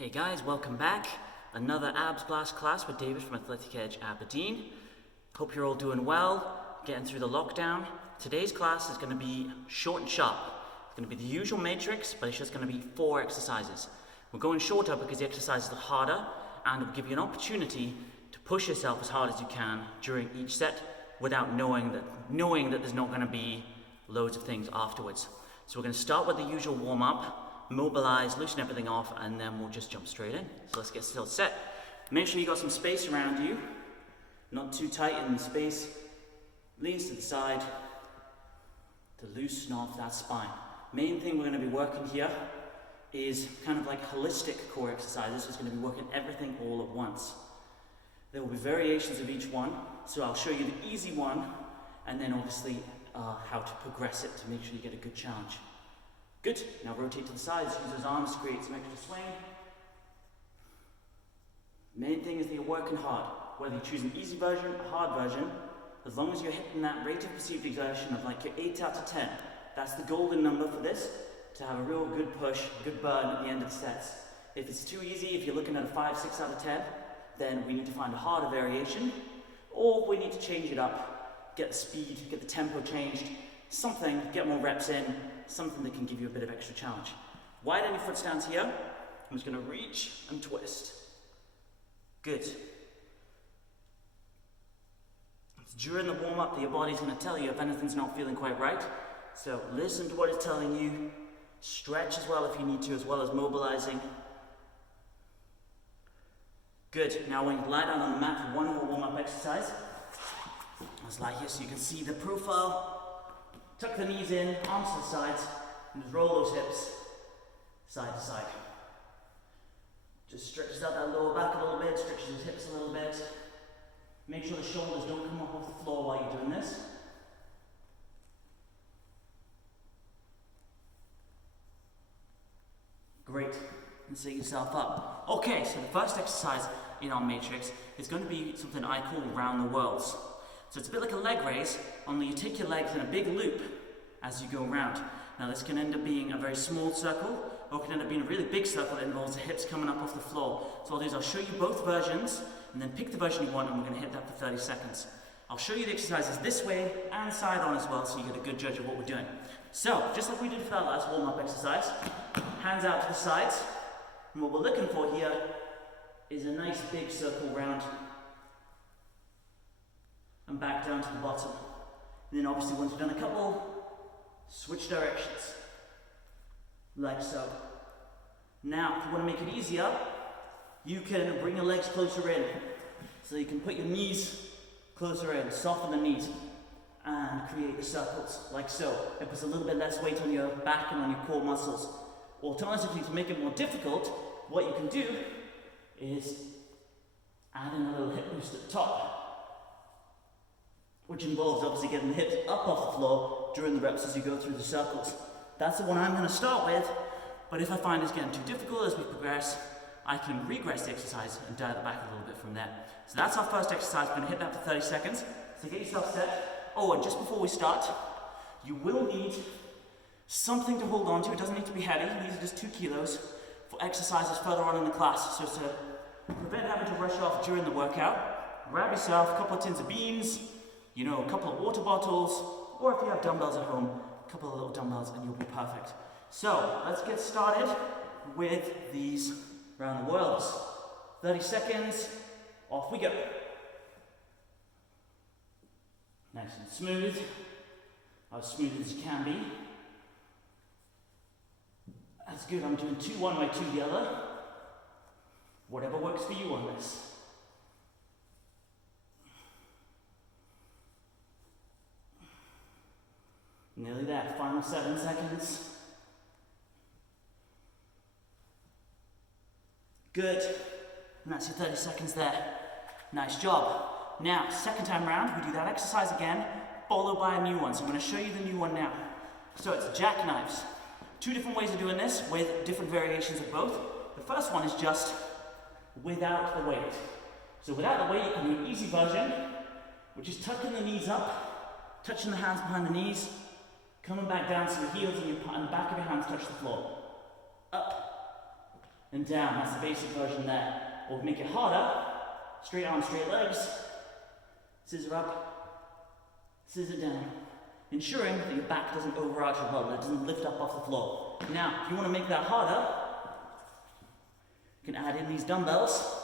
Hey guys, welcome back. Another Abs Blast class with David from Athletic Edge Aberdeen. Hope you're all doing well, getting through the lockdown. Today's class is going to be short and sharp. It's going to be the usual matrix, but it's just going to be 4 exercises. We're going shorter because the exercises are harder, and it will give you an opportunity to push yourself as hard as you can during each set without knowing that there's not going to be loads of things afterwards. So we're going to start with the usual warm-up. Mobilize, loosen everything off, and then we'll just jump straight in. So let's get still set. Make sure you got some space around you, not too tight in the space. Leans to the side to loosen off that spine. Main thing we're going to be working here is kind of like holistic core exercises. It's going to be working everything all at once. There will be variations of each one, so I'll show you the easy one, and then obviously how to progress it to make sure you get a good challenge. Good, now rotate to the sides, use those arms to create some extra swing. Main thing is that you're working hard. Whether you choose an easy version, a hard version, as long as you're hitting that rate of perceived exertion of like your 8 out of 10, that's the golden number for this, to have a real good push, good burn at the end of the sets. If it's too easy, if you're looking at a 5, 6 out of 10, then we need to find a harder variation, or we need to change it up, get the speed, get the tempo changed, something, get more reps in, something that can give you a bit of extra challenge. Widen your foot stance here. I'm just going to reach and twist. Good. It's during the warm-up that your body's going to tell you if anything's not feeling quite right. So listen to what it's telling you. Stretch as well if you need to, as well as mobilizing. Good. Now when you lie down on the mat for one more warm-up exercise, let's lie here so you can see the profile. Tuck the knees in, arms to the sides, and just roll those hips side to side. Just stretches out that lower back a little bit, stretches the hips a little bit. Make sure the shoulders don't come up off the floor while you're doing this. Great, and set yourself up. Okay, so the first exercise in our matrix is going to be something I call round the worlds. So it's a bit like a leg raise, only you take your legs in a big loop as you go around. Now this can end up being a very small circle, or it can end up being a really big circle that involves the hips coming up off the floor. So what I'll do is I'll show you both versions, and then pick the version you want, and we're going to hit that for 30 seconds. I'll show you the exercises this way and side on as well, so you get a good judge of what we're doing. So, just like we did for that last warm-up exercise, hands out to the sides, and what we're looking for here is a nice big circle round and back down to the bottom. And then obviously once we've done a couple, switch directions, like so. Now, if you want to make it easier, you can bring your legs closer in. So you can put your knees closer in, soften the knees, and create the circles, like so. It puts a little bit less weight on your back and on your core muscles. Alternatively, to make it more difficult, what you can do is add in a little hip boost at the top, which involves obviously getting the hips up off the floor during the reps as you go through the circles. That's the one I'm going to start with, but if I find it's getting too difficult as we progress, I can regress the exercise and dial it back a little bit from there. So that's our first exercise. We're going to hit that for 30 seconds. So get yourself set. Oh, and just before we start, you will need something to hold on to. It doesn't need to be heavy. These are just 2 kilos for exercises further on in the class. So to prevent having to rush off during the workout, grab yourself a couple of tins of beans, a couple of water bottles, or if you have dumbbells at home, a couple of little dumbbells and you'll be perfect. So, let's get started with these round the worlds. 30 seconds, off we go. Nice and smooth, as smooth as you can be. That's good, I'm doing 2 one way, 2 the other. Whatever works for you on this. Nearly there, final 7 seconds. Good, and that's your 30 seconds there. Nice job. Now, second time round, we do that exercise again, followed by a new one. So I'm going to show you the new one now. So it's jackknives. 2 different ways of doing this with different variations of both. The first one is just without the weight. So without the weight, you can do an easy version, which is tucking the knees up, touching the hands behind the knees, coming back down so the heels and the back of your hands touch the floor. Up, and down. That's the basic version there. We'll make it harder. Straight arms, straight legs. Scissor up, scissor down. Ensuring that your back doesn't overarch as well, that it doesn't lift up off the floor. Now, if you want to make that harder, you can add in these dumbbells.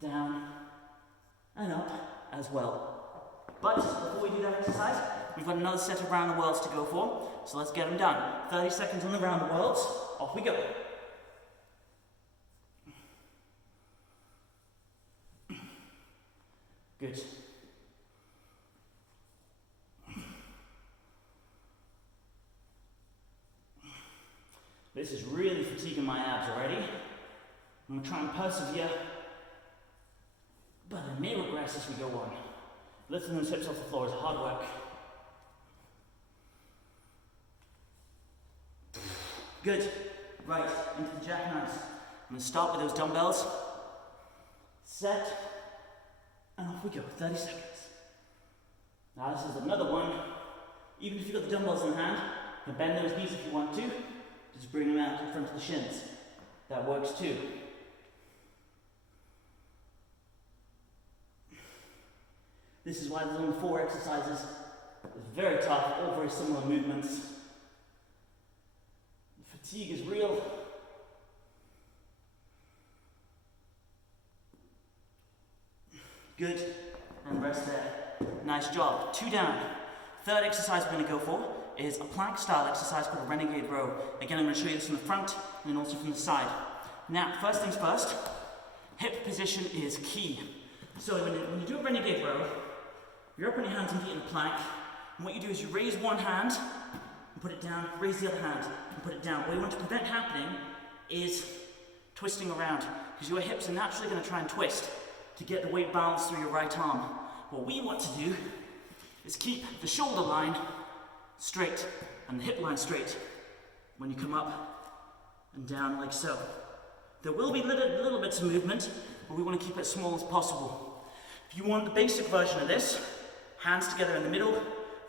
Down and up as well. But before we do that exercise, we've got another set of round the worlds to go for. So let's get them done. 30 seconds on the round the worlds. Off we go. Good. This is really fatiguing my abs already. I'm going to try and persevere, but I may regress as we go on. Lifting those hips off the floor is hard work. Good. Right, into the jackknives. I'm going to start with those dumbbells. Set, and off we go. 30 seconds. Now this is another one. Even if you've got the dumbbells in hand, you can bend those knees if you want to. Just bring them out in front of the shins. That works too. This is why there's only 4 exercises. It's very tough, all very similar movements. The fatigue is real. Good, and rest there. Nice job. 2 down. Third exercise we're going to go for is a plank style exercise called a renegade row. Again, I'm going to show you this from the front and then also from the side. Now, first things first, hip position is key. So when you do a renegade row, you're up on your hands and feet in a plank, and what you do is you raise one hand and put it down, raise the other hand and put it down. What you want to prevent happening is twisting around, because your hips are naturally going to try and twist to get the weight balanced through your right arm. What we want to do is keep the shoulder line straight and the hip line straight when you come up and down like so. There will be little bits of movement, but we want to keep it as small as possible. If you want the basic version of this, hands together in the middle,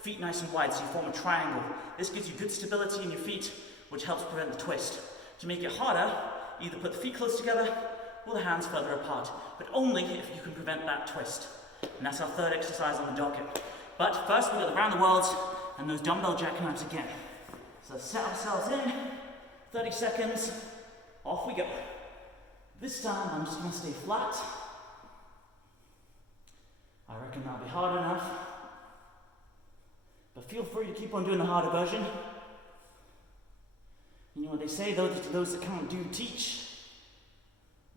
feet nice and wide so you form a triangle. This gives you good stability in your feet, which helps prevent the twist. To make it harder, either put the feet close together or the hands further apart, but only if you can prevent that twist. And that's our third exercise on the docket. But first we've got the round the worlds and those dumbbell jackknives again. So let's set ourselves in, 30 seconds, off we go. This time I'm just going to stay flat. I reckon that'll be hard enough. But feel free to keep on doing the harder version. You know what they say, those that can't do teach.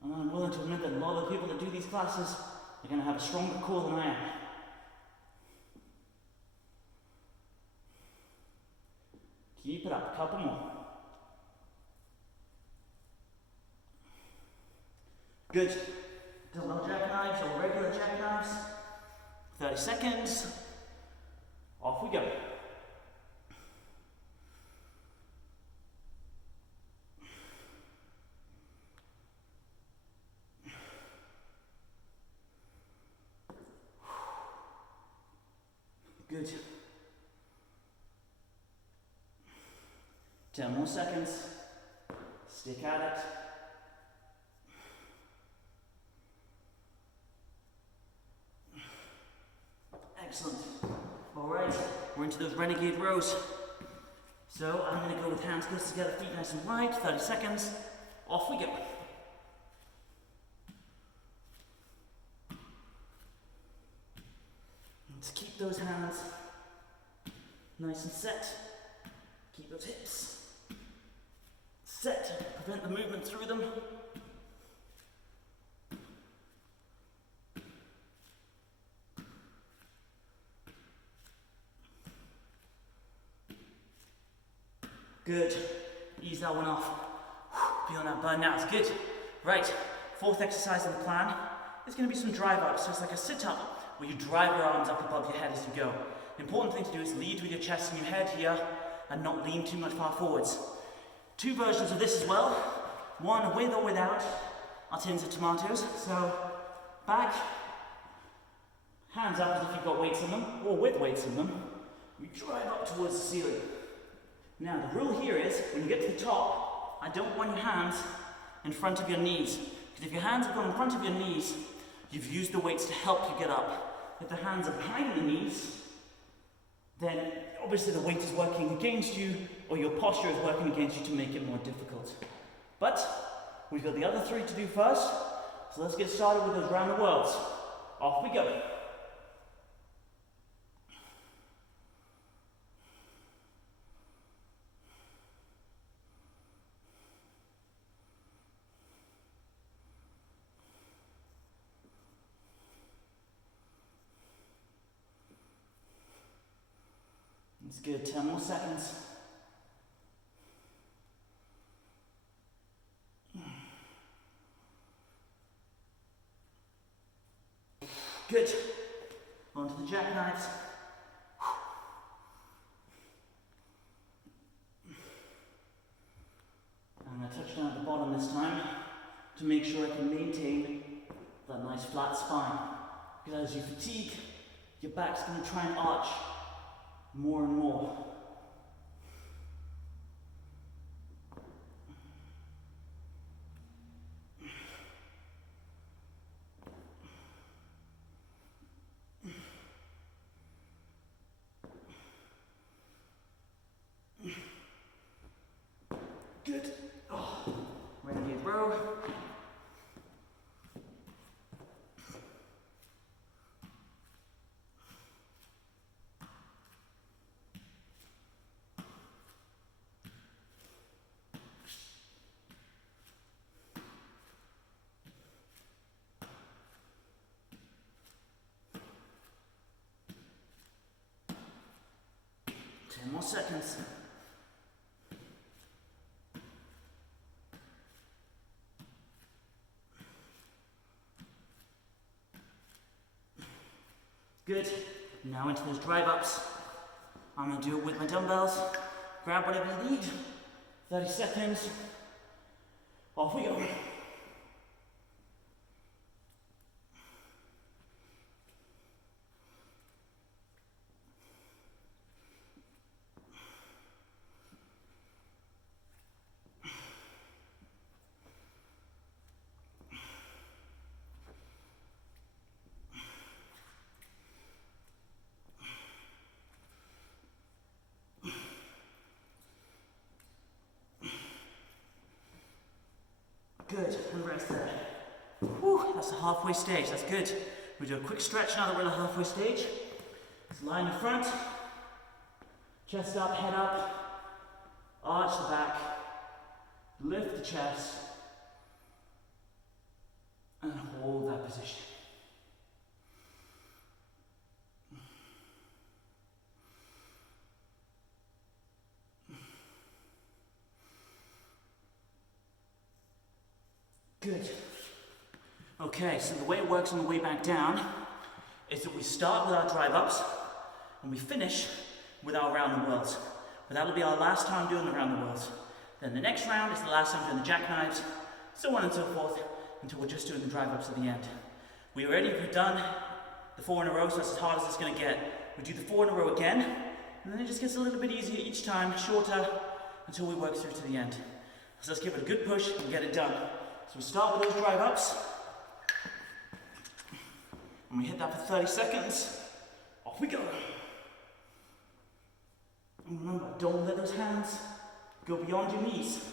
And I'm willing to admit that a lot of the people that do these classes are going to have a stronger core than I am. Keep it up, a couple more. Good. Dumbbell jackknives or regular jackknives. 30 seconds. Off we go. Good. 10 more seconds. Stick at it. Excellent. All right, we're into those renegade rows. So I'm going to go with hands close together, feet nice and wide, 30 seconds. Off we go. Let's keep those hands nice and set. Keep those hips set, prevent the movement through them. Good. Ease that one off. Feeling that burn now. It's good. Right. Fourth exercise in the plan is going to be some drive ups. So it's like a sit up where you drive your arms up above your head as you go. The important thing to do is lead with your chest and your head here and not lean too much far forwards. 2 versions of this as well. One with or without our tins of tomatoes. So back, hands up as if you've got weights in them, or with weights in them. You drive up towards the ceiling. Now the rule here is, when you get to the top, I don't want your hands in front of your knees. Because if your hands have gone in front of your knees, you've used the weights to help you get up. If the hands are behind the knees, then obviously the weight is working against you, or your posture is working against you to make it more difficult. But we've got the other three to do first, so let's get started with those round the worlds. Off we go. It's good, 10 more seconds. Good. Onto the jackknives. I'm going to touch down at the bottom this time to make sure I can maintain that nice flat spine. Because as you fatigue, your back's going to try and arch more and more. Good. Oh. Renegade row. Ten more seconds. Good. Now into those drive ups. I'm going to do it with my dumbbells. Grab whatever you need. 30 seconds. Off we go. Good, and rest there. Whew, that's the halfway stage, that's good. We do a quick stretch now that we're in the halfway stage. Let's lie in the front, chest up, head up, arch the back, lift the chest, and hold that position. Good. Okay, so the way it works on the way back down is that we start with our drive ups and we finish with our round the worlds. But that'll be our last time doing the round the worlds. Then the next round is the last time doing the jackknives, so on and so forth, until we're just doing the drive ups at the end. We already have done the 4 in a row, so that's as hard as it's going to get. We do the 4 in a row again, and then it just gets a little bit easier each time, shorter, until we work through to the end. So let's give it a good push and get it done. So we start with those drive ups, and we hit that for 30 seconds. Off we go. And remember, don't let those hands go beyond your knees.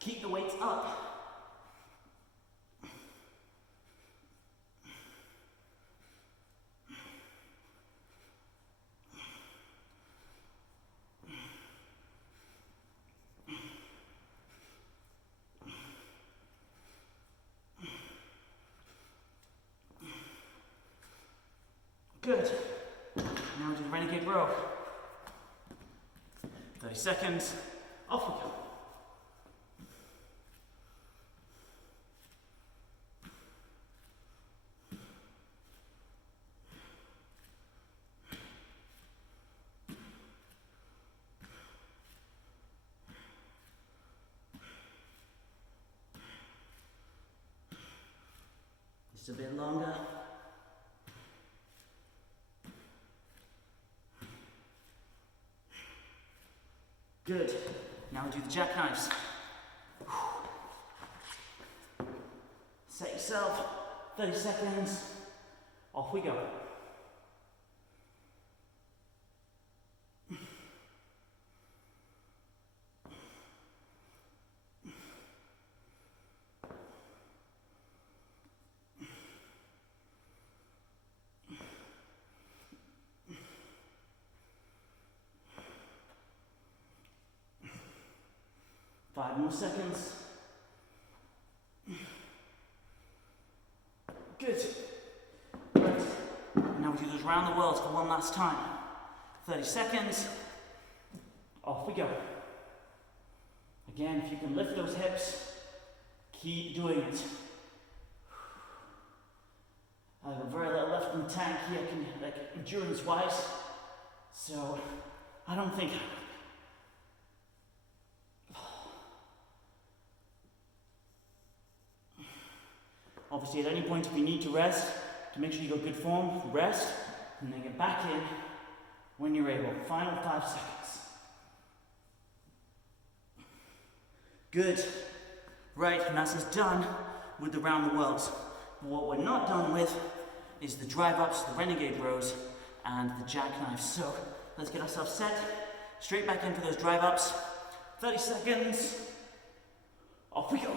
Keep the weights up. Good. Now we do the renegade row. 30 seconds. Off we go. Just a bit longer. Good. Now we do the jackknives. yourself. 30 seconds. Off we go. Five more seconds. Good. Right. Now we do those round the world for one last time. 30 seconds. Off we go. Again, if you can lift those hips, keep doing it. I have very little left in the tank here, like endurance-wise, so I don't think. Obviously, at any point, if you need to rest, to make sure you got good form, rest, and then get back in when you're able. Final 5 seconds. Good. Right, and that's us done with the round the worlds. What we're not done with is the drive ups, the renegade rows, and the jackknives. So let's get ourselves set. Straight back in for those drive ups. 30 seconds. Off we go.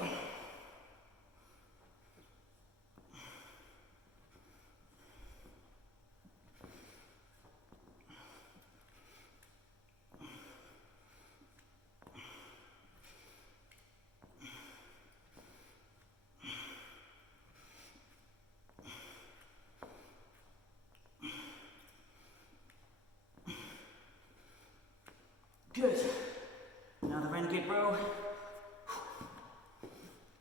Good. Now the renegade row.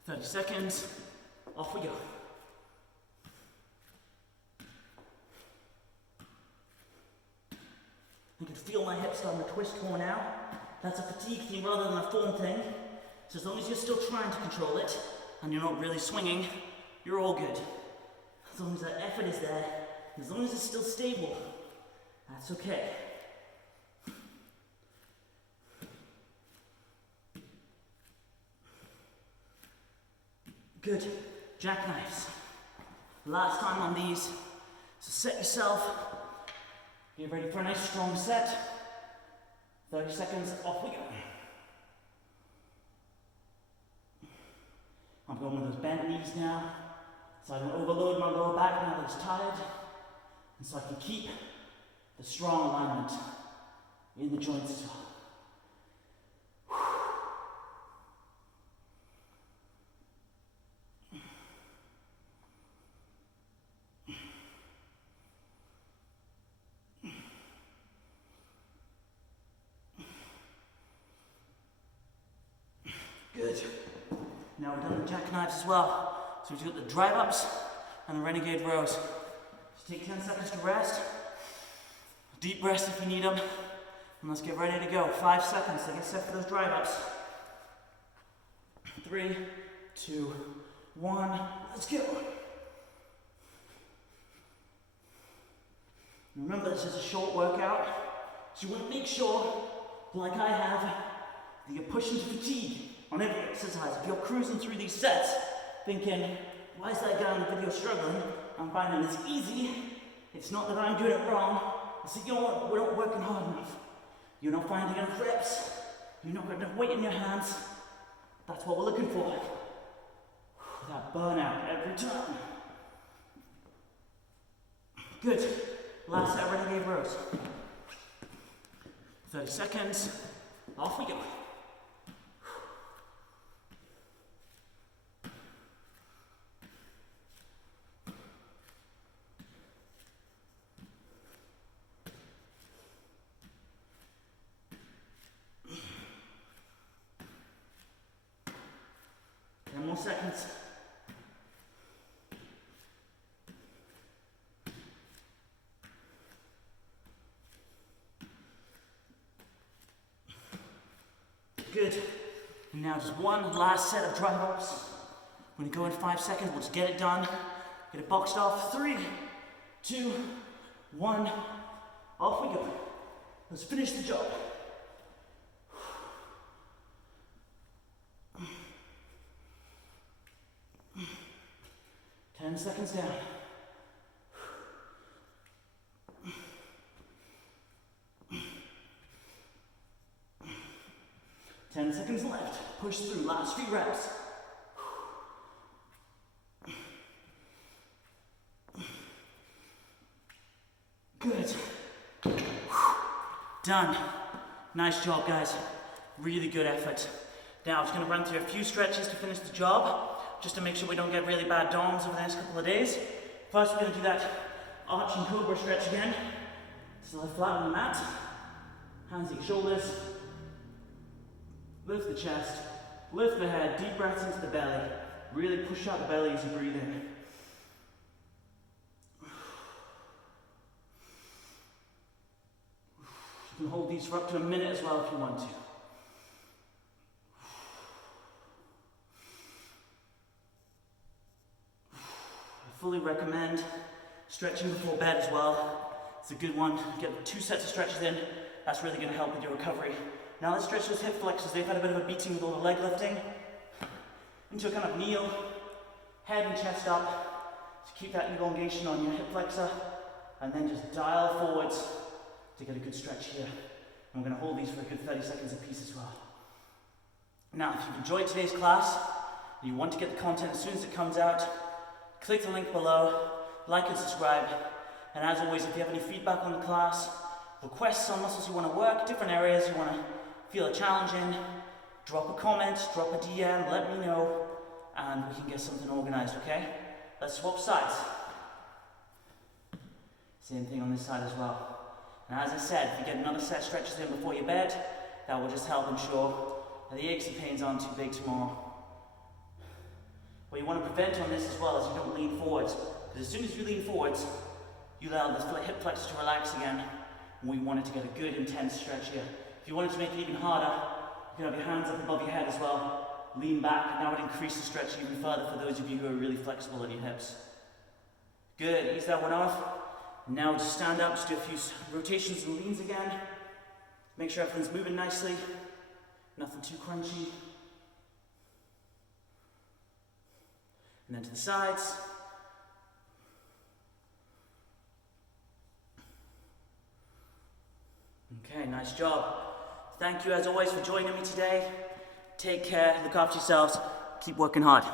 30 seconds. Off we go. I can feel my hips starting to twist more now. That's a fatigue thing rather than a form thing. So as long as you're still trying to control it and you're not really swinging, you're all good. As long as that effort is there, as long as it's still stable, that's okay. Good. Jackknives. Last time on these. So set yourself. Get ready for a nice strong set. 30 seconds, off we go. I'm going with those bent knees now, so I don't overload my lower back now that it's tired, and so I can keep the strong alignment in the joints as well. Good. Now we've done the jackknives as well. So we've got the drive ups and the renegade rows. Just take 10 seconds to rest. Deep breaths if you need them. And let's get ready to go. 5 seconds to get set for those drive ups. 3, 2, 1. Let's go. Remember, this is a short workout. So you want to make sure, like I have, that you're pushing to fatigue on every exercise. If you're cruising through these sets, thinking, why is that guy on the video struggling? I'm finding it's easy. It's not that I'm doing it wrong. It's that we're not working hard enough. You're not finding enough reps. You're not got enough weight in your hands. That's what we're looking for. That burnout every time. Good. Last set of renegade rows. 30 seconds. Off we go. Seconds. Good. And now just one last set of drive ups. We're going to go in 5 seconds. We'll just get it done. Get it boxed off. 3, 2, 1. Off we go. Let's finish the job. 10 seconds down. 10 seconds left. Push through, last few reps. Good. Done. Nice job, guys. Really good effort. Now, I'm just going to run through a few stretches to finish the job, just to make sure we don't get really bad DOMs over the next couple of days. First, we're going to do that arch and cobra stretch again. So lie flat on the mat. Hands at your shoulders. Lift the chest. Lift the head. Deep breaths into the belly. Really push out the belly as you breathe in. You can hold these for up to a minute as well if you want to. I fully recommend stretching before bed as well. It's a good one. Get 2 sets of stretches in. That's really going to help with your recovery. Now let's stretch those hip flexors. They've had a bit of a beating with all the leg lifting. Into a kind of kneel, head and chest up. So keep that elongation on your hip flexor. And then just dial forwards to get a good stretch here. And we're going to hold these for a good 30 seconds a piece as well. Now, if you've enjoyed today's class, and you want to get the content as soon as it comes out, click the link below, like and subscribe. And as always, if you have any feedback on the class, requests on muscles you want to work, different areas you want to feel a challenge in, drop a comment, drop a DM, let me know, and we can get something organized, okay? Let's swap sides. Same thing on this side as well. And as I said, if you get another set of stretches in before your bed, that will just help ensure that the aches and pains aren't too big tomorrow. What you want to prevent on this as well is you don't lean forwards. Because as soon as you lean forwards, you allow the hip flexors to relax again. And we want it to get a good intense stretch here. If you wanted to make it even harder, you can have your hands up above your head as well. Lean back, and that would increase the stretch even further for those of you who are really flexible at your hips. Good, ease that one off. Now just stand up, just do a few rotations and leans again. Make sure everything's moving nicely. Nothing too crunchy. And then to the sides. Okay, nice job. Thank you as always for joining me today. Take care, look after yourselves, keep working hard.